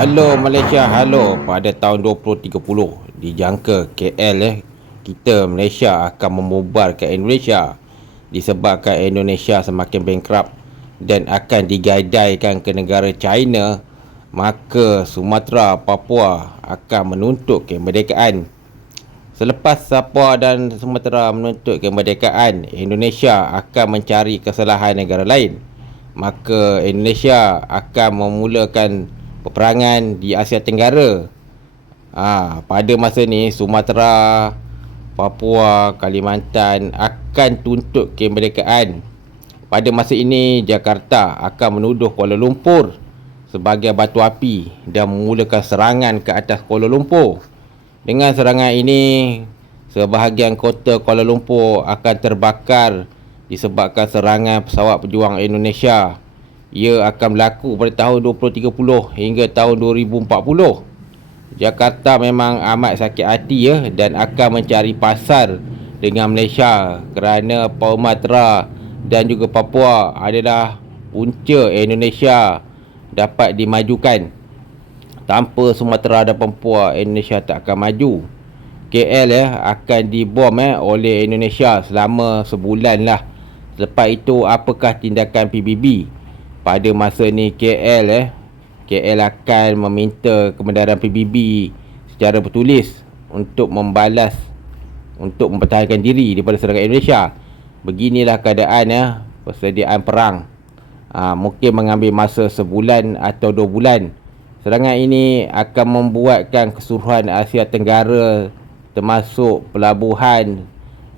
Halo Malaysia, halo. Pada tahun 2030 dijangka KL kita Malaysia akan membubarkan Indonesia disebabkan Indonesia semakin bankrupt dan akan digadaikan ke negara China, maka Sumatera, Papua akan menuntut kemerdekaan. Selepas Papua dan Sumatera menuntut kemerdekaan, Indonesia akan mencari kesalahan negara lain. Maka Indonesia akan memulakan peperangan di Asia Tenggara. Pada masa ni Sumatera, Papua, Kalimantan akan tuntut kemerdekaan. Pada masa ini Jakarta akan menuduh Kuala Lumpur sebagai batu api dan memulakan serangan ke atas Kuala Lumpur. Dengan serangan ini, sebahagian kota Kuala Lumpur akan terbakar disebabkan serangan pesawat pejuang Indonesia. Ia akan berlaku pada tahun 2030 hingga tahun 2040. Jakarta memang amat sakit hati dan akan mencari pasar dengan Malaysia kerana Sumatera dan juga Papua adalah punca Indonesia dapat dimajukan. Tanpa Sumatera dan Papua, Indonesia tak akan maju. KL akan dibom oleh Indonesia selama sebulan lah. Selepas itu, apakah tindakan PBB? Pada masa ni KL akan meminta kebenaran PBB secara bertulis untuk membalas, untuk mempertahankan diri daripada serangan Indonesia. Beginilah keadaan persediaan perang. Mungkin mengambil masa sebulan atau 2 bulan. Serangan ini akan membuatkan keseluruhan Asia Tenggara termasuk pelabuhan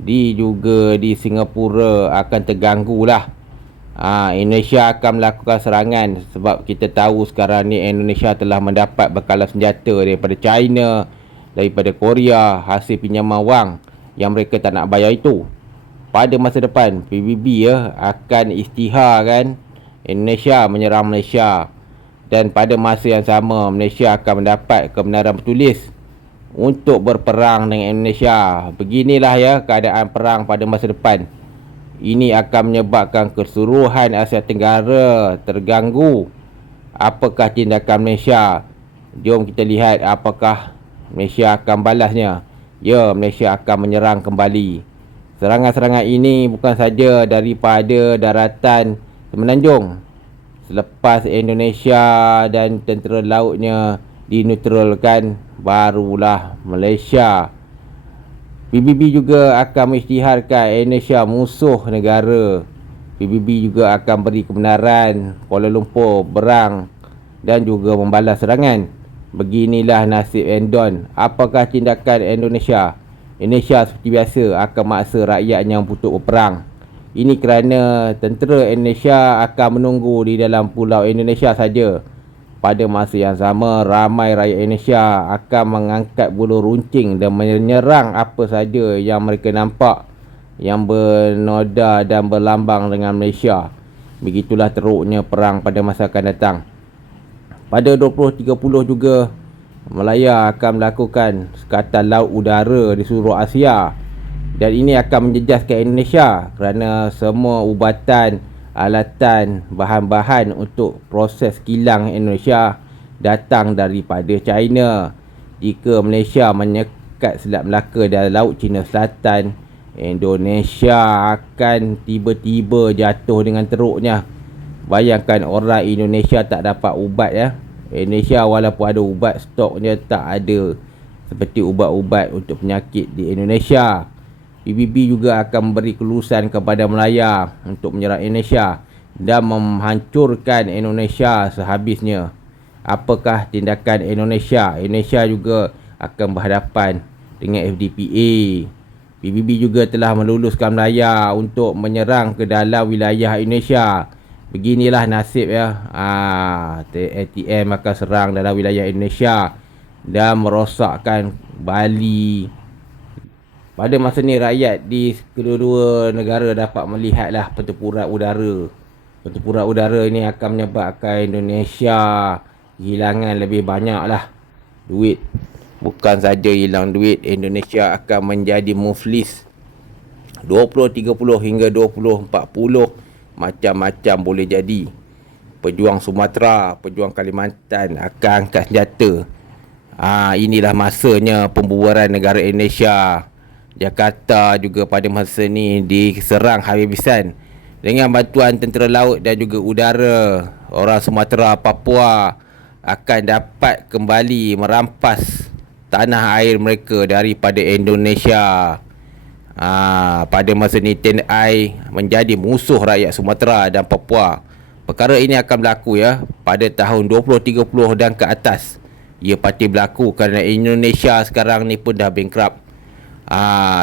juga di Singapura akan terganggu lah. Indonesia akan melakukan serangan sebab kita tahu sekarang ni Indonesia telah mendapat bekalan senjata daripada China, daripada Korea, hasil pinjaman wang yang mereka tak nak bayar itu. Pada masa depan PBB akan isytiharkan Indonesia menyerang Malaysia, dan pada masa yang sama Malaysia akan mendapat kebenaran bertulis untuk berperang dengan Indonesia. Beginilah keadaan perang pada masa depan. Ini akan menyebabkan keseluruhan Asia Tenggara terganggu. Apakah tindakan Malaysia? Jom kita lihat apakah Malaysia akan balasnya. Malaysia akan menyerang kembali. Serangan-serangan ini bukan saja daripada daratan Semenanjung. Selepas Indonesia dan tentera lautnya dinetralkan, barulah Malaysia. PBB juga akan mengisytiharkan Indonesia musuh negara. PBB juga akan beri kebenaran Kuala Lumpur berang dan juga membalas serangan. Beginilah nasib Endon. Apakah tindakan Indonesia? Indonesia seperti biasa akan maksa rakyatnya untuk berperang. Ini kerana tentera Indonesia akan menunggu di dalam pulau Indonesia saja. Pada masa yang sama, ramai rakyat Indonesia akan mengangkat bulu runcing dan menyerang apa saja yang mereka nampak yang bernoda dan berlambang dengan Malaysia. Begitulah teruknya perang pada masa akan datang. Pada 2030 juga, Malaya akan melakukan sekatan laut udara di seluruh Asia. Dan ini akan menjejaskan Indonesia kerana semua ubatan, alatan, bahan-bahan untuk proses kilang Indonesia datang daripada China. Jika Malaysia menyekat Selat Melaka dan Laut Cina Selatan, Indonesia akan tiba-tiba jatuh dengan teruknya. Bayangkan orang Indonesia tak dapat ubat Indonesia walaupun ada ubat, stoknya tak ada seperti ubat-ubat untuk penyakit di Indonesia. PBB juga akan memberi kelulusan kepada Malaya untuk menyerang Indonesia dan menghancurkan Indonesia sehabisnya. Apakah tindakan Indonesia? Indonesia juga akan berhadapan dengan FDPA. PBB juga telah meluluskan Malaya untuk menyerang ke dalam wilayah Indonesia. Beginilah nasib ATM akan serang dalam wilayah Indonesia dan merosakkan Bali. Pada masa ni rakyat di kedua-dua negara dapat melihatlah pertempuran udara. Pertempuran udara ini akan menyebabkan Indonesia kehilangan lebih banyaklah duit. Bukan saja hilang duit, Indonesia akan menjadi muflis. 2030 hingga 2040 macam-macam boleh jadi. pejuang Sumatera, pejuang Kalimantan akan angkat senjata. Inilah masanya pembubaran negara Indonesia. Jakarta juga pada masa ni diserang habis-habisan dengan bantuan tentera laut dan juga udara. Orang Sumatera, Papua akan dapat kembali merampas tanah air mereka daripada Indonesia. Pada masa ni TNI menjadi musuh rakyat Sumatera dan Papua. Perkara ini akan berlaku pada tahun 2030 dan ke atas. Ia pasti berlaku kerana Indonesia sekarang ni pun dah bankrupt.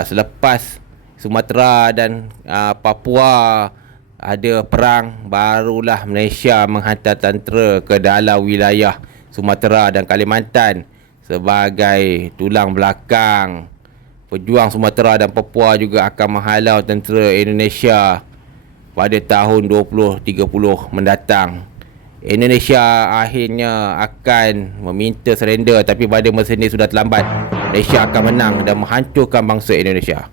Selepas Sumatera dan Papua ada perang, barulah Malaysia menghantar tentera ke dalam wilayah Sumatera dan Kalimantan sebagai tulang belakang. Pejuang Sumatera dan Papua juga akan menghalau tentera Indonesia pada tahun 2030 mendatang. Indonesia akhirnya akan meminta surrender, tapi pada masa ini sudah terlambat. Malaysia akan menang dan menghancurkan bangsa Indonesia.